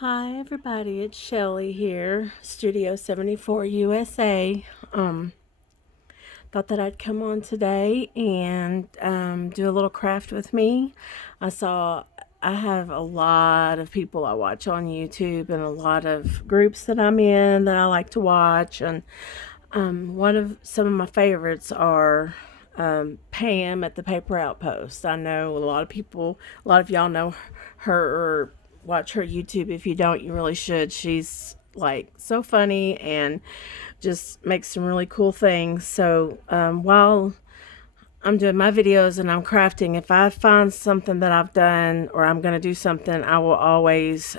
Hi everybody, it's Chelley here, Studio 74 USA. Thought that I'd come on today and do a little craft with me. I have a lot of people I watch on YouTube and a lot of groups that I'm in that I like to watch. And one of some of my favorites are Pam at the Paper Outpost. I know a lot of y'all know her or watch her YouTube. If you don't, you really should. She's like so funny and just makes some really cool things. So while I'm doing my videos and I'm crafting, if I find something that I've done or I'm going to do something, I will always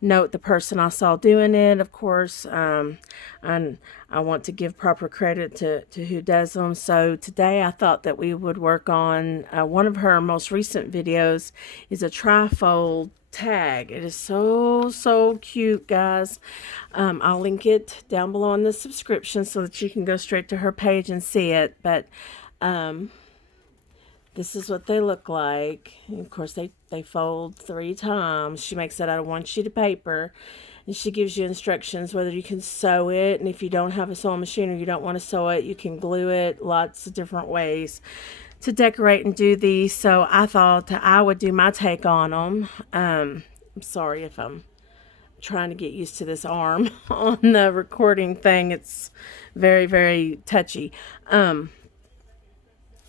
note the person I saw doing it, of course. And I want to give proper credit to who does them. So today I thought that we would work on one of her most recent videos is a trifold tag. It is so cute, guys. I'll link it down below in the subscription so that you can go straight to her page and see it. But this is what they look like. And of course, they fold 3 times. She makes that out of one sheet of paper. And she gives you instructions whether you can sew it. And if you don't have a sewing machine or you don't want to sew it, you can glue it. Lots of different ways to decorate and do these. So I thought I would do my take on them. I'm sorry if I'm trying to get used to this arm on the recording thing. It's very touchy. And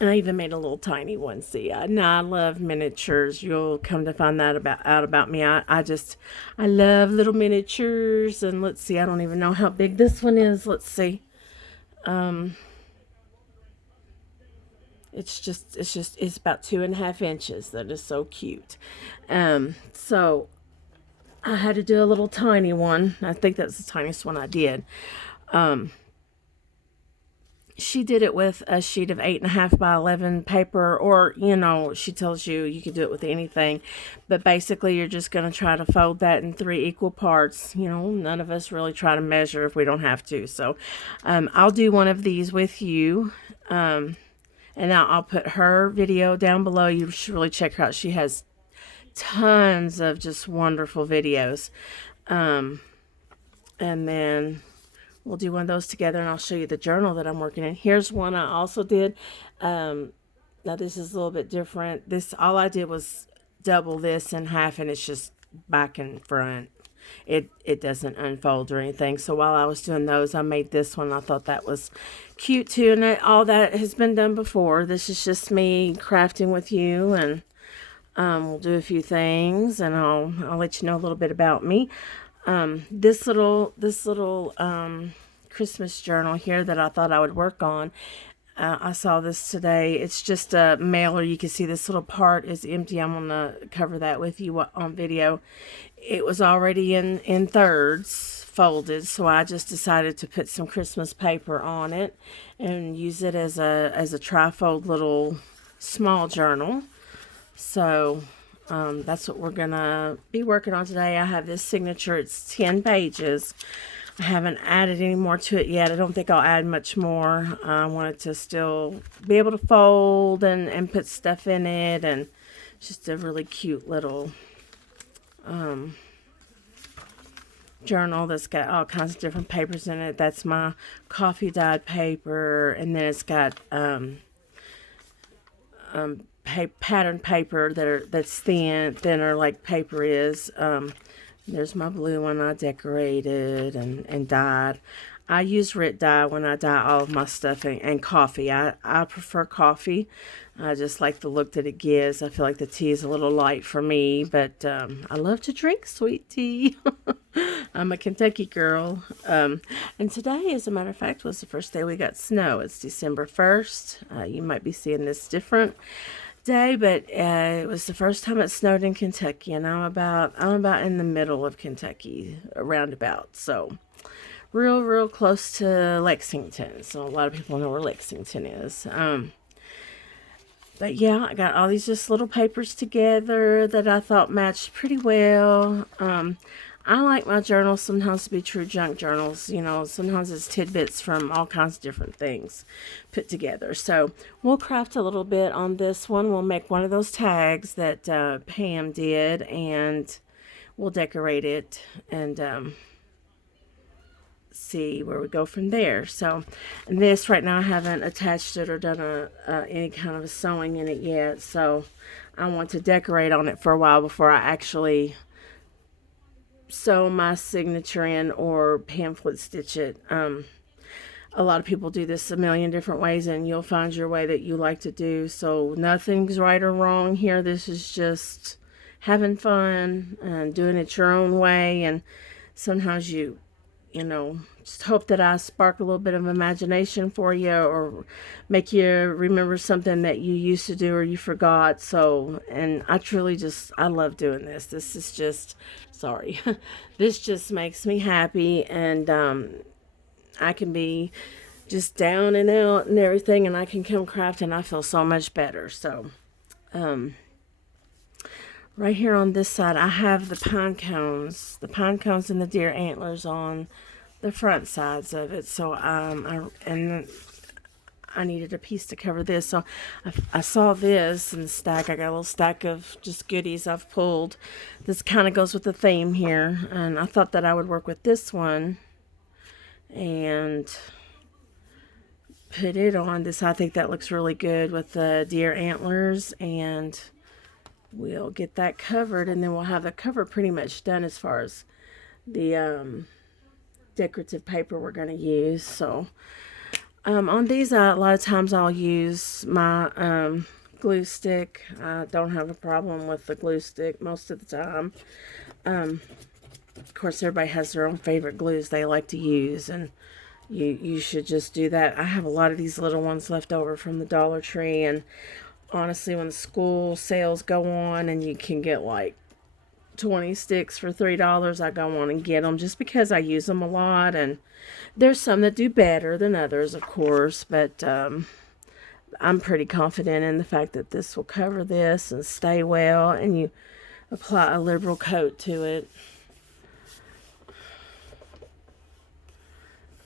I even made a little tiny one. See, now I love miniatures. You'll come to find that out about me. I love little miniatures. And let's see, I don't even know how big this one is. Let's see. It's about 2.5 inches. That is so cute. So I had to do a little tiny one. I think that's the tiniest one I did. She did it with a sheet of 8.5 by 11 paper, or she tells you you could do it with anything, but basically you're just going to try to fold that in 3 equal parts. None of us really try to measure if we don't have to. So I'll do one of these with you, and I'll put her video down below. You should really check her out. She has tons of just wonderful videos. And then we'll do one of those together, and I'll show you the journal that I'm working in. Here's one I also did. Now this is a little bit different. All I did was double this in half, and it's just back and front. It doesn't unfold or anything. So while I was doing those, I made this one. I thought that was cute too, and all that has been done before. This is just me crafting with you, and we'll do a few things, and I'll let you know a little bit about me. This little Christmas journal here that I thought I would work on. I saw this today. It's just a mailer. You can see this little part is empty. I'm going to cover that with you on video. It was already in thirds folded, so I just decided to put some Christmas paper on it and use it as a trifold little small journal. So that's what we're gonna be working on today. I have this signature. It's 10 pages. I haven't added any more to it yet. I don't think I'll add much more. I wanted to still be able to fold and put stuff in it, and just a really cute little journal that's got all kinds of different papers in it. That's my coffee dyed paper, and then it's got patterned paper that's thinner like paper is. There's my blue one I decorated and dyed. I use Rit dye when I dye all of my stuff, and coffee. I prefer coffee. I just like the look that it gives. I feel like the tea is a little light for me, but I love to drink sweet tea. I'm a Kentucky girl. And today, as a matter of fact, was the first day we got snow. It's December 1st. You might be seeing this different day, but it was the first time it snowed in Kentucky, and I'm about in the middle of Kentucky, roundabout. So real close to Lexington. So a lot of people know where Lexington is. But yeah, I got all these just little papers together that I thought matched pretty well. I like my journals sometimes to be true junk journals. Sometimes it's tidbits from all kinds of different things put together. So we'll craft a little bit on this one. We'll make one of those tags that Pam did, and we'll decorate it and see where we go from there. So, and this right now I haven't attached it or done any kind of a sewing in it yet. So I want to decorate on it for a while before I actually sew my signature in or pamphlet stitch it. A lot of people do this a million different ways, and you'll find your way that you like to do. So nothing's right or wrong here. This is just having fun and doing it your own way. And sometimes you know, just hope that I spark a little bit of imagination for you or make you remember something that you used to do or you forgot. So, and I truly just, I love doing this. This is just, sorry, this just makes me happy. And I can be just down and out and everything, and I can come craft and I feel so much better. So, right here on this side, I have the pine cones and the deer antlers on the front sides of it. So, I needed a piece to cover this. So, I saw this in the stack. I got a little stack of just goodies I've pulled. This kind of goes with the theme here, and I thought that I would work with this one and put it on this. I think that looks really good with the deer antlers, and we'll get that covered, and then we'll have the cover pretty much done as far as the decorative paper we're going to use. So on these, a lot of times I'll use my glue stick. I don't have a problem with the glue stick most of the time. Of course, everybody has their own favorite glues they like to use, and you should just do that. I have a lot of these little ones left over from the Dollar Tree, and honestly, when the school sales go on and you can get like 20 sticks for $3, I go on and get them just because I use them a lot. And there's some that do better than others, of course, but I'm pretty confident in the fact that this will cover this and stay well, and you apply a liberal coat to it.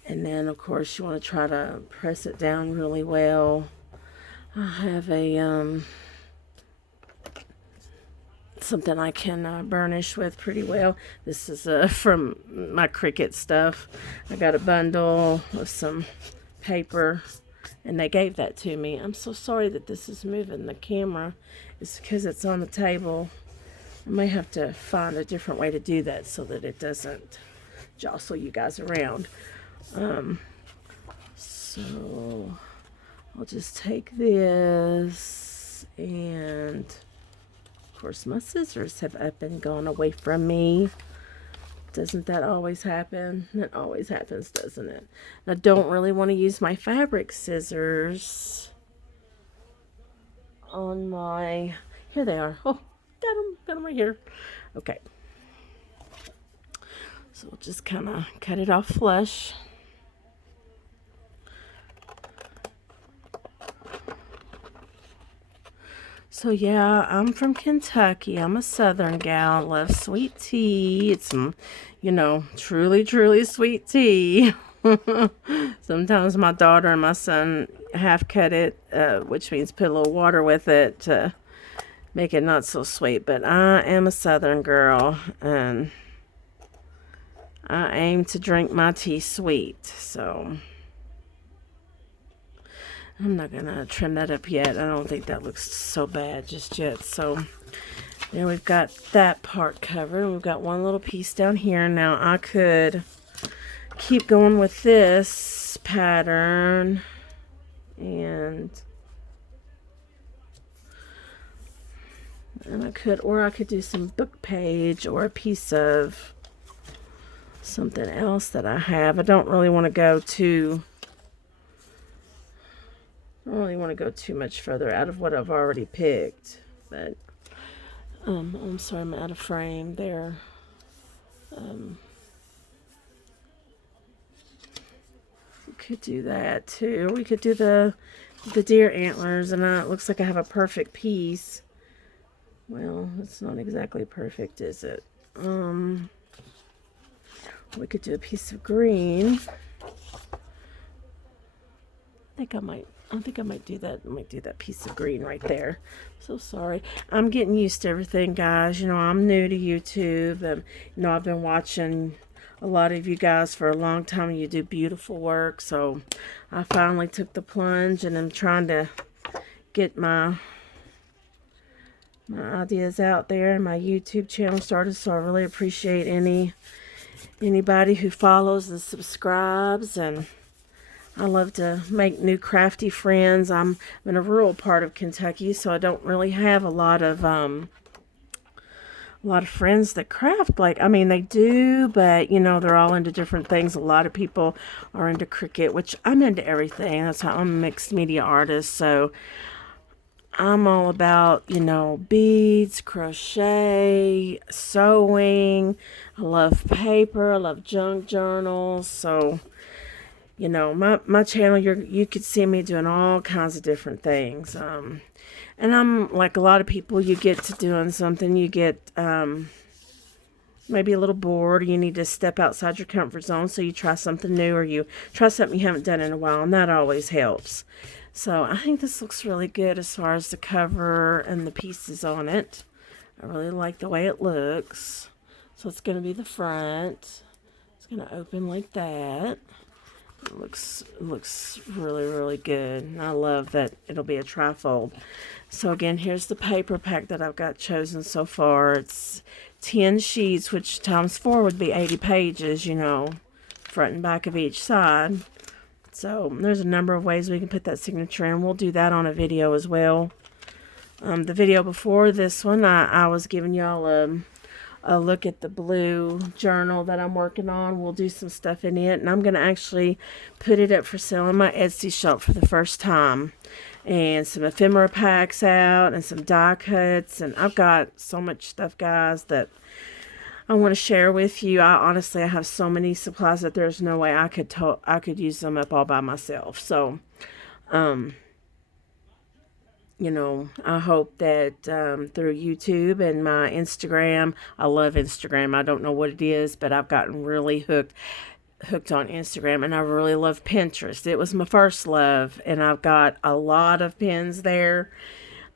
And then, of course, you want to try to press it down really well. I have a something I can burnish with pretty well. This is from my Cricut stuff. I got a bundle of some paper, and they gave that to me. I'm so sorry that this is moving the camera. It's because it's on the table. I may have to find a different way to do that so that it doesn't jostle you guys around. So I'll just take this, and of course my scissors have up and gone away from me. Doesn't that always happen? It always happens, doesn't it? I don't really want to use my fabric scissors on my, here they are. Oh, got them right here. Okay. So we'll just kind of cut it off flush. So yeah, I'm from Kentucky. I'm a Southern gal. Love sweet tea. It's, you know, truly, truly sweet tea. Sometimes my daughter and my son half cut it, which means put a little water with it to make it not so sweet. But I am a Southern girl, and I aim to drink my tea sweet. So I'm not going to trim that up yet. I don't think that looks so bad just yet. So there we've got that part covered. We've got one little piece down here. Now I could keep going with this pattern, and I could do some book page or a piece of something else that I have. I don't really want to go too much further out of what I've already picked, but I'm sorry, I'm out of frame there. We could do that too. We could do the deer antlers, and it looks like I have a perfect piece. Well, it's not exactly perfect, is it? We could do a piece of green. I think I might I think I might do that. I might do that piece of green right there. So sorry. I'm getting used to everything, guys. You know, I'm new to YouTube, and you know, I've been watching a lot of you guys for a long time. You do beautiful work, so I finally took the plunge, and I'm trying to get my ideas out there and my YouTube channel started. So I really appreciate anybody who follows and subscribes, and I love to make new crafty friends. I'm in a rural part of Kentucky, so I don't really have a lot of friends that craft. Like, I mean, they do, but you know, they're all into different things. A lot of people are into Cricut, which I'm into everything. That's how I'm a mixed media artist. So I'm all about, you know, beads, crochet, sewing. I love paper. I love junk journals. So you know, my channel, you could see me doing all kinds of different things. And I'm like a lot of people, you get to doing something, you get maybe a little bored, or you need to step outside your comfort zone, so you try something new, or you try something you haven't done in a while, and that always helps. So I think this looks really good as far as the cover and the pieces on it. I really like the way it looks. So it's going to be the front. It's going to open like that. It looks really, really good. And I love that it'll be a trifold. So again, here's the paper pack that I've got chosen so far. It's 10 sheets, which times 4 would be 80 pages, you know, front and back of each side. So there's a number of ways we can put that signature in. We'll do that on a video as well. The video before this one, I was giving y'all a look at the blue journal that I'm working on. We'll do some stuff in it, and I'm going to actually put it up for sale in my Etsy shop for the first time. And some ephemera packs out, and some die cuts, and I've got so much stuff, guys, that I want to share with you. I have so many supplies that there's no way I could use them up all by myself. So, you know, I hope that through YouTube and my Instagram, I love Instagram. I don't know what it is, but I've gotten really hooked on Instagram, and I really love Pinterest. It was my first love, and I've got a lot of pins there.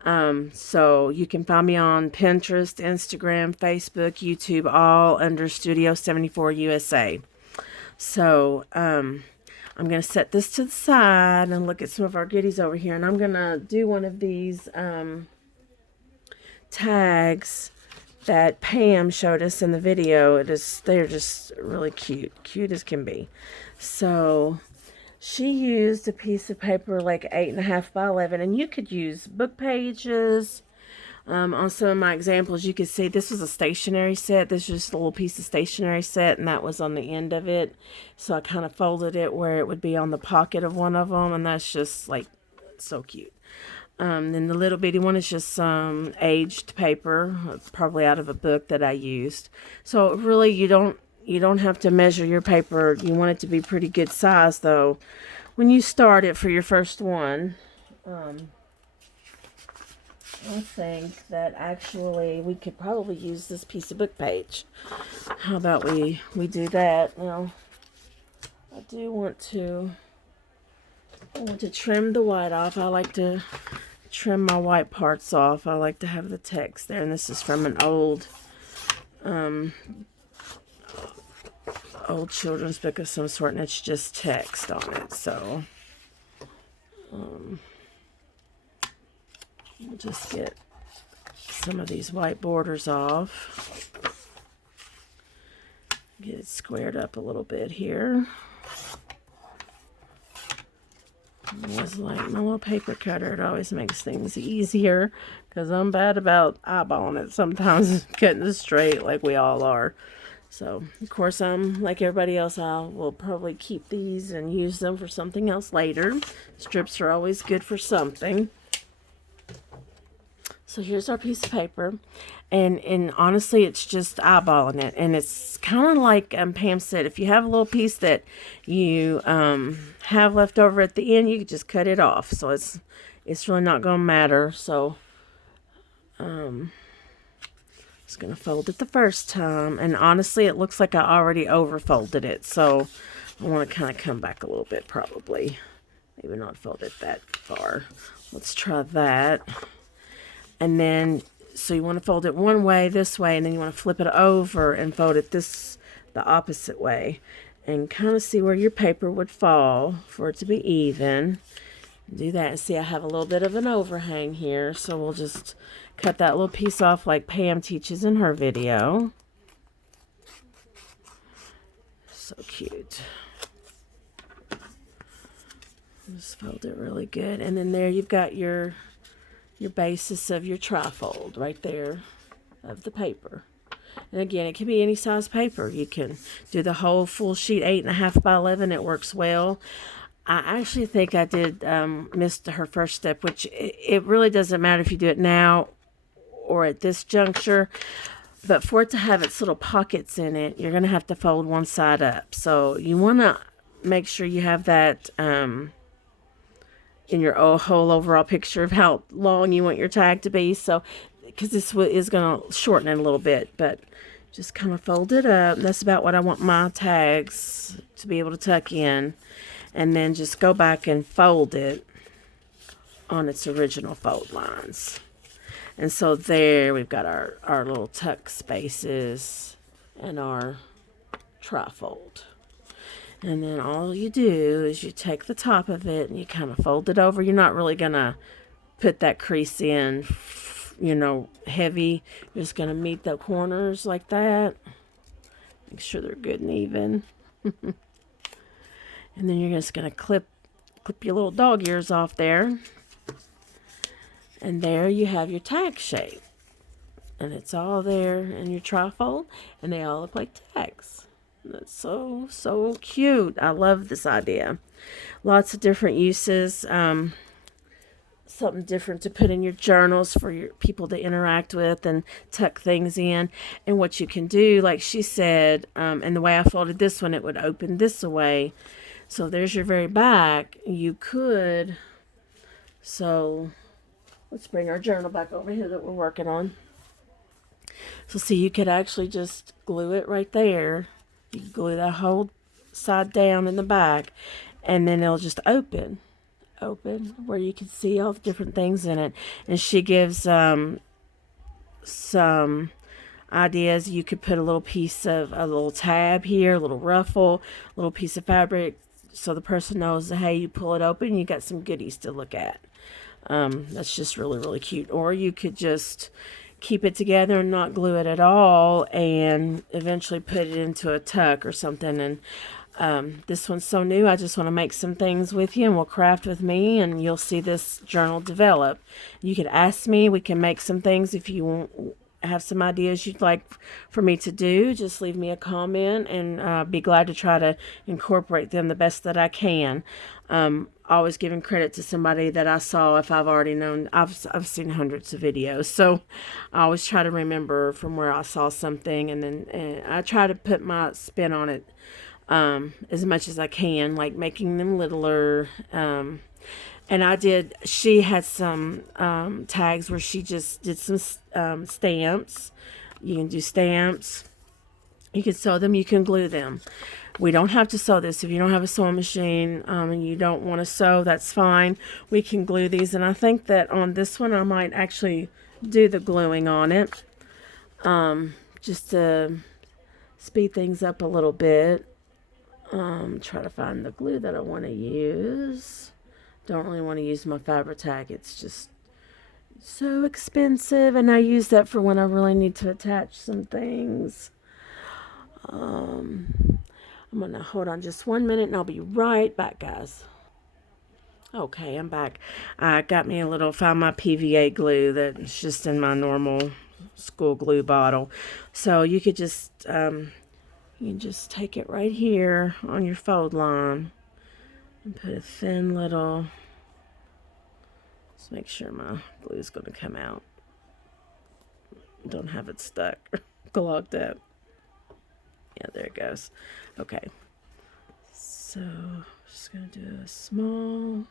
So you can find me on Pinterest, Instagram, Facebook, YouTube, all under Studio 74 USA. So, I'm going to set this to the side and look at some of our goodies over here. And I'm going to do one of these tags that Pam showed us in the video. They're just really cute. Cute as can be. So she used a piece of paper like 8.5 by 11. And you could use book pages. On some of my examples, you could see this was a stationery set. This is just a little piece of stationery set, and that was on the end of it. So I kind of folded it where it would be on the pocket of one of them, and that's just like so cute. Then the little bitty one is just some aged paper, probably out of a book that I used. So really, you don't have to measure your paper. You want it to be pretty good size, though. When you start it for your first one, I think that actually we could probably use this piece of book page. How about we do that? Now, I want to trim the white off. I like to trim my white parts off. I like to have the text there, and this is from an old children's book of some sort, and it's just text on it. So we'll just get some of these white borders off. Get it squared up a little bit here. Always like my little paper cutter. It always makes things easier because I'm bad about eyeballing it sometimes, cutting it straight like we all are. So, of course, I'm like everybody else. I will probably keep these and use them for something else later. Strips are always good for something. So here's our piece of paper, and honestly, it's just eyeballing it, and it's kind of like Pam said, if you have a little piece that you have left over at the end, you can just cut it off. So it's really not going to matter. So just going to fold it the first time, and honestly, it looks like I already over folded it, so I want to kind of come back a little bit probably. Maybe not fold it that far. Let's try that. And then, so you want to fold it one way, this way, and then you want to flip it over and fold it the opposite way. And kind of see where your paper would fall for it to be even. Do that, and see I have a little bit of an overhang here, so we'll just cut that little piece off like Pam teaches in her video. So cute. Just fold it really good, and then there you've got your basis of your trifold right there of the paper. And again, it can be any size paper. You can do the whole full sheet, 8.5 by 11. It works well. I actually think I did miss her first step, which it really doesn't matter if you do it now or at this juncture. But for it to have its little pockets in it, you're going to have to fold one side up. So you want to make sure you have that in your whole overall picture of how long you want your tag to be. So, because this is going to shorten it a little bit, but just kind of fold it up. That's about what I want my tags to be able to tuck in. And then just go back and fold it on its original fold lines. And so there we've got our little tuck spaces and our trifold. And then all you do is you take the top of it and you kind of fold it over. You're not really going to put that crease in, you know, heavy. You're just going to meet the corners like that. Make sure they're good and even. And then you're just going to clip your little dog ears off there. And there you have your tag shape. And it's all there in your trifold. And they all look like tags. That's so, so cute. I love this idea. Lots of different uses. Something different to put in your journals for your people to interact with and tuck things in. And what you can do, like she said, and the way I folded this one, it would open this way. So there's your very back. You could, so let's bring our journal back over here that we're working on. So see, you could actually just glue it right there. You can glue that whole side down in the back, and then it'll just open where you can see all the different things in it. And she gives some ideas. You could put a little piece of a little tab here, a little ruffle, a little piece of fabric, so the person knows that, hey, you pull it open, you got some goodies to look at. That's just really, really cute. Or you could just keep it together and not glue it at all, and eventually put it into a tuck or something. And this one's so new, I just want to make some things with you, and we'll craft with me, and you'll see this journal develop. You could ask me, we can make some things. If you have some ideas you'd like for me to do, just leave me a comment, and be glad to try to incorporate them the best that I can. Always giving credit to somebody that I saw. If I've already known, I've seen hundreds of videos, so I always try to remember from where I saw something, and then I try to put my spin on it as much as I can, like making them littler. And she had some tags where she just did some stamps. You can do stamps. You can sew them. You can glue them. We don't have to sew this. If you don't have a sewing machine and you don't want to sew, that's fine. We can glue these. And I think that on this one, I might actually do the gluing on it, just to speed things up a little bit. Try to find the glue that I want to use. Don't really want to use my Fabri-Tac. It's just so expensive, and I use that for when I really need to attach some things. I'm gonna hold on just 1 minute, and I'll be right back, guys. Okay, I'm back. I got me found my PVA glue that's just in my normal school glue bottle. So you could just you can just take it right here on your fold line and put a thin little, just make sure my glue is going to come out. Don't have it stuck or clogged up. Yeah, there it goes. Okay. So, just going to do a small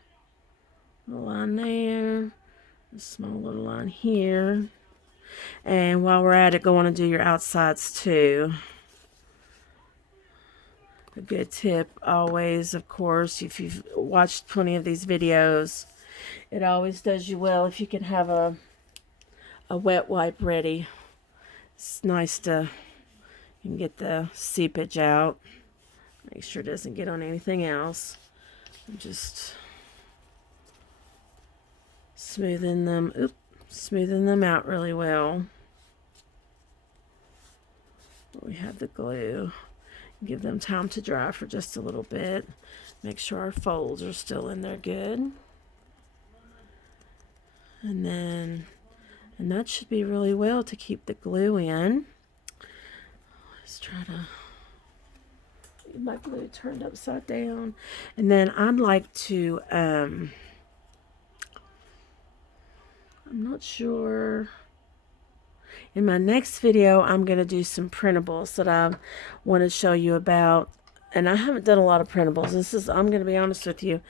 little line there, a small little line here. And while we're at it, go on and do your outsides too. A good tip always, of course, if you've watched plenty of these videos, it always does you well if you can have a wet wipe ready. It's nice to, you can get the seepage out. Make sure it doesn't get on anything else. Just smoothing them out really well. We have the glue. Give them time to dry for just a little bit. Make sure our folds are still in there good. And that should be really well to keep the glue in. Let's try to get my glue turned upside down. And then I'd like to, I'm not sure. In my next video, I'm going to do some printables that I want to show you about. And I haven't done a lot of printables. I'm going to be honest with you.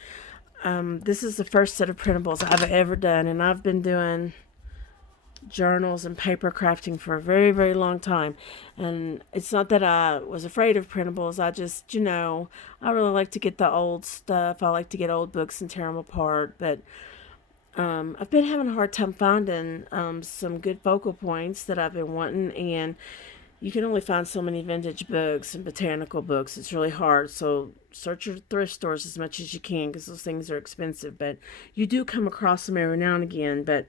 This is the first set of printables I've ever done. And I've been doing journals and paper crafting for a very, very long time. And it's not that I was afraid of printables. I just, I really like to get the old stuff. I like to get old books and tear them apart. But I've been having a hard time finding some good focal points that I've been wanting, and you can only find so many vintage books and botanical books. It's really hard, so search your thrift stores as much as you can because those things are expensive, but you do come across them every now and again. But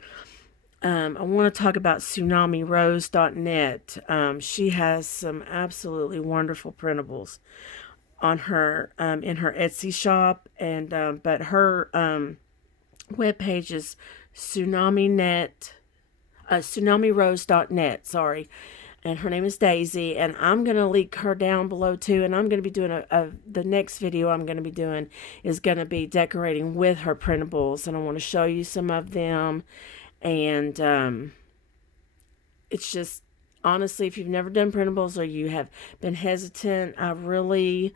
I want to talk about tsunami-rose.net. She has some absolutely wonderful printables on her in her Etsy shop, and but her web page is tsunami-rose.net, sorry. And her name is Daisy, and I'm going to link her down below too. And I'm going to be doing the next video I'm going to be doing is going to be decorating with her printables. And I want to show you some of them. And it's just, honestly, if you've never done printables or you have been hesitant, I really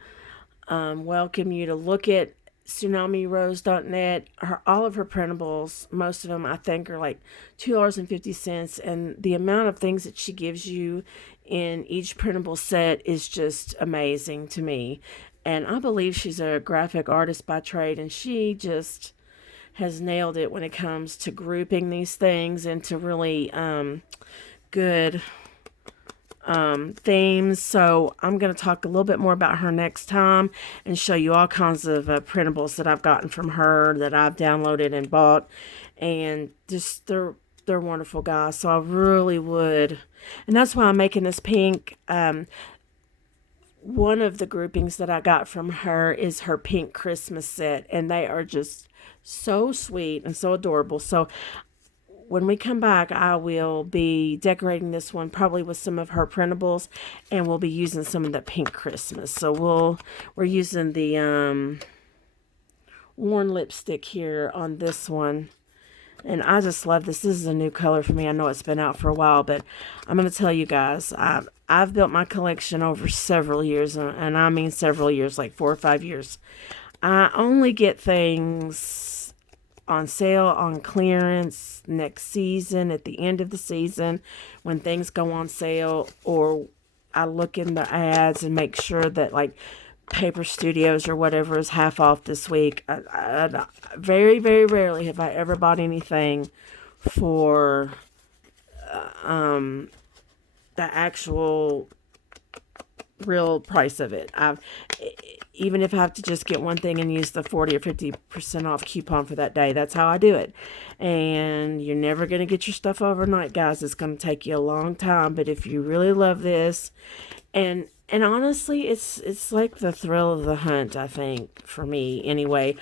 welcome you to look at tsunami-rose.net. All of her printables, most of them I think are like $2.50, and the amount of things that she gives you in each printable set is just amazing to me. And I believe she's a graphic artist by trade, and she just has nailed it when it comes to grouping these things into really good themes. So I'm going to talk a little bit more about her next time and show you all kinds of printables that I've gotten from her that I've downloaded and bought, and just they're wonderful, guys. So I really would, and that's why I'm making this pink. One of the groupings that I got from her is her pink Christmas set, and they are just so sweet and so adorable. So when we come back, I will be decorating this one probably with some of her printables, and we'll be using some of the pink Christmas. So we're using the worn lipstick here on this one. And I just love this. This is a new color for me. I know it's been out for a while, but I'm going to tell you guys, I've built my collection over several years, and I mean several years, like 4 or 5 years. I only get things on sale, on clearance, next season, at the end of the season, when things go on sale, or I look in the ads and make sure that like Paper Studios or whatever is half off this week. I very, very rarely have I ever bought anything for the actual real price of it. Even if I have to just get one thing and use the 40 or 50% off coupon for that day, that's how I do it. And you're never going to get your stuff overnight, guys. It's going to take you a long time. But if you really love this, and honestly, it's like the thrill of the hunt, I think, for me anyway.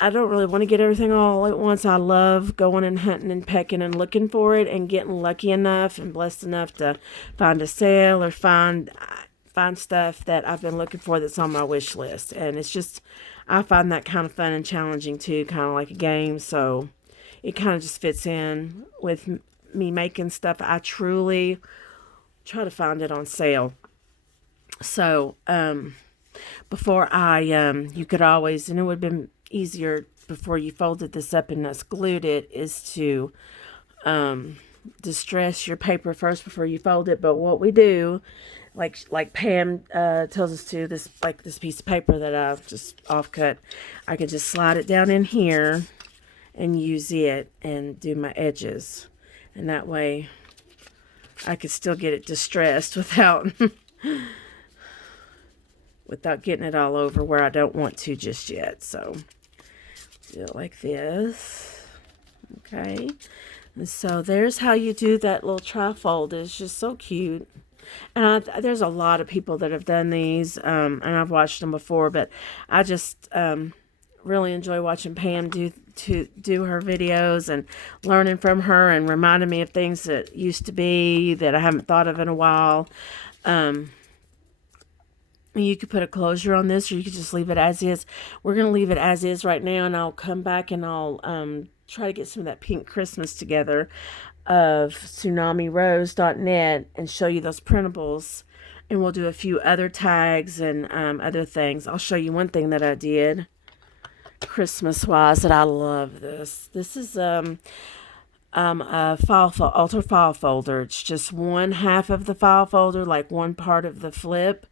I don't really want to get everything all at once. I love going and hunting and pecking and looking for it and getting lucky enough and blessed enough to find a sale or find stuff that I've been looking for that's on my wish list. And it's just, I find that kind of fun and challenging too, kind of like a game. So it kind of just fits in with me making stuff. I truly try to find it on sale. So before you could always, and it would have been easier before you folded this up and us glued it, is to distress your paper first before you fold it. But what we do, like Pam tells us to, this piece of paper that I've just offcut, I can just slide it down in here and use it and do my edges, and that way I could still get it distressed without without getting it all over where I don't want to just yet. So do it like this. Okay, and so there's how you do that little trifold. It's just so cute. And there's a lot of people that have done these, and I've watched them before, but I just really enjoy watching Pam do her videos and learning from her and reminding me of things that used to be that I haven't thought of in a while. You could put a closure on this, or you could just leave it as is. We're going to leave it as is right now, and I'll come back and I'll try to get some of that pink Christmas together of tsunami-rose.net and show you those printables, and we'll do a few other tags and other things. I'll show you one thing that I did Christmas-wise that I love. This is a altar file folder. It's just one half of the file folder, like one part of the flip,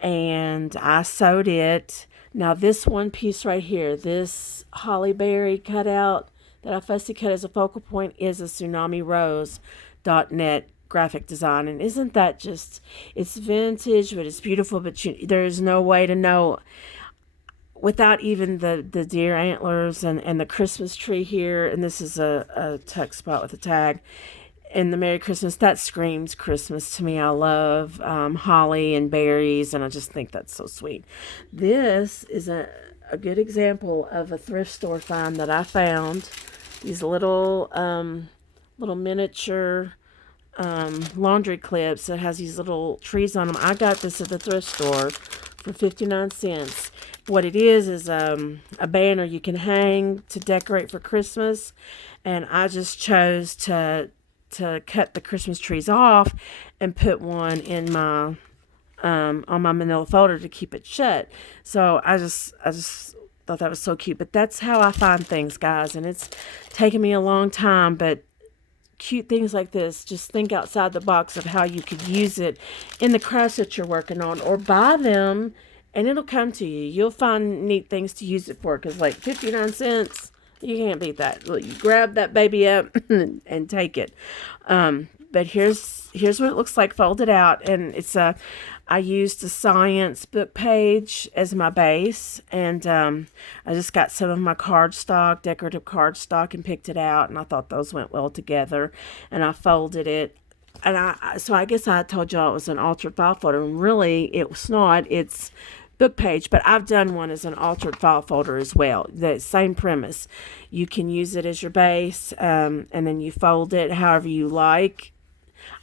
and I sewed it. Now this one piece right here, this holly berry cutout that I fussy cut as a focal point, is a tsunami-rose.net graphic design. And isn't that just, it's vintage, but it's beautiful, but there's no way to know without even the deer antlers and the Christmas tree here. And this is a tuck spot with a tag. And the Merry Christmas, that screams Christmas to me. I love holly and berries, and I just think that's so sweet. This is a good example of a thrift store find that I found. These little miniature laundry clips that has these little trees on them. I got this at the thrift store for 59 cents. What it is a banner you can hang to decorate for Christmas, and I just chose to cut the Christmas trees off and put one in my on my manila folder to keep it shut. So I just thought that was so cute. But that's how I find things, guys, and it's taken me a long time, but cute things like this, just think outside the box of how you could use it in the crafts that you're working on, or buy them and it'll come to you. You'll find neat things to use it for, because like 59 cents, you can't beat that. Look, you grab that baby up and take it. But here's what it looks like folded out, and I used a science book page as my base, and I just got some of my cardstock, decorative cardstock, and picked it out, and I thought those went well together, and I folded it. And so I guess I told y'all it was an altered file folder, and really it's not. It's book page, but I've done one as an altered file folder as well. The same premise. You can use it as your base, and then you fold it however you like.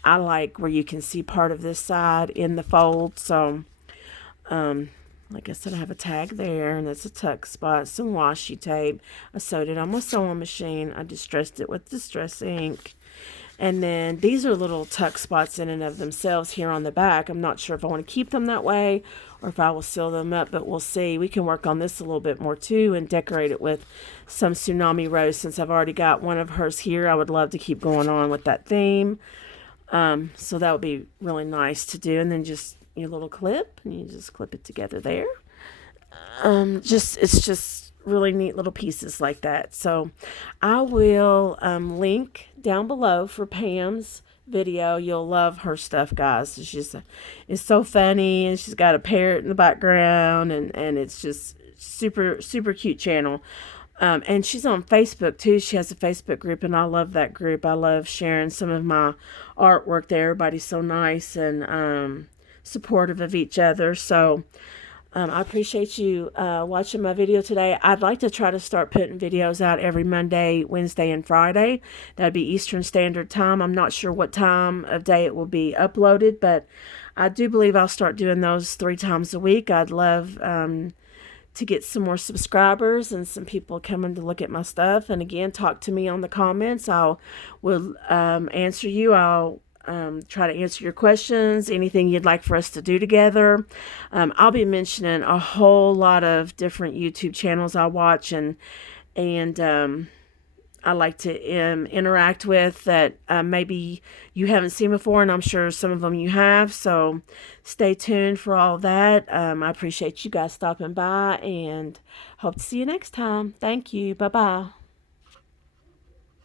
I like where you can see part of this side in the fold. So, like I said, I have a tag there, and it's a tuck spot, some washi tape. I sewed it on my sewing machine. I distressed it with Distress ink. And then these are little tuck spots in and of themselves here on the back. I'm not sure if I want to keep them that way or if I will seal them up, but we'll see. We can work on this a little bit more too and decorate it with some Tsunami Rose. Since I've already got one of hers here, I would love to keep going on with that theme. So that would be really nice to do. And then just your little clip, and you just clip it together there. It's just really neat little pieces like that. So I will link down below for Pam's video. You'll love her stuff, guys. It's so funny, and she's got a parrot in the background, and it's just super cute channel. And she's on Facebook too. She has a Facebook group, and I love that group. I love sharing some of my artwork there. Everybody's so nice and supportive of each other. So I appreciate you watching my video today. I'd like to try to start putting videos out every Monday, Wednesday, and Friday. That'd be Eastern Standard Time. I'm not sure what time of day it will be uploaded, but I do believe I'll start doing those 3 times a week. I'd love to get some more subscribers and some people coming to look at my stuff. And again, talk to me on the comments. Will answer you. I'll try to answer your questions, anything you'd like for us to do together. I'll be mentioning a whole lot of different YouTube channels I watch, and I I like to interact with that maybe you haven't seen before, and I'm sure some of them you have. So stay tuned for all of that. I appreciate you guys stopping by and hope to see you next time. Thank you. Bye bye.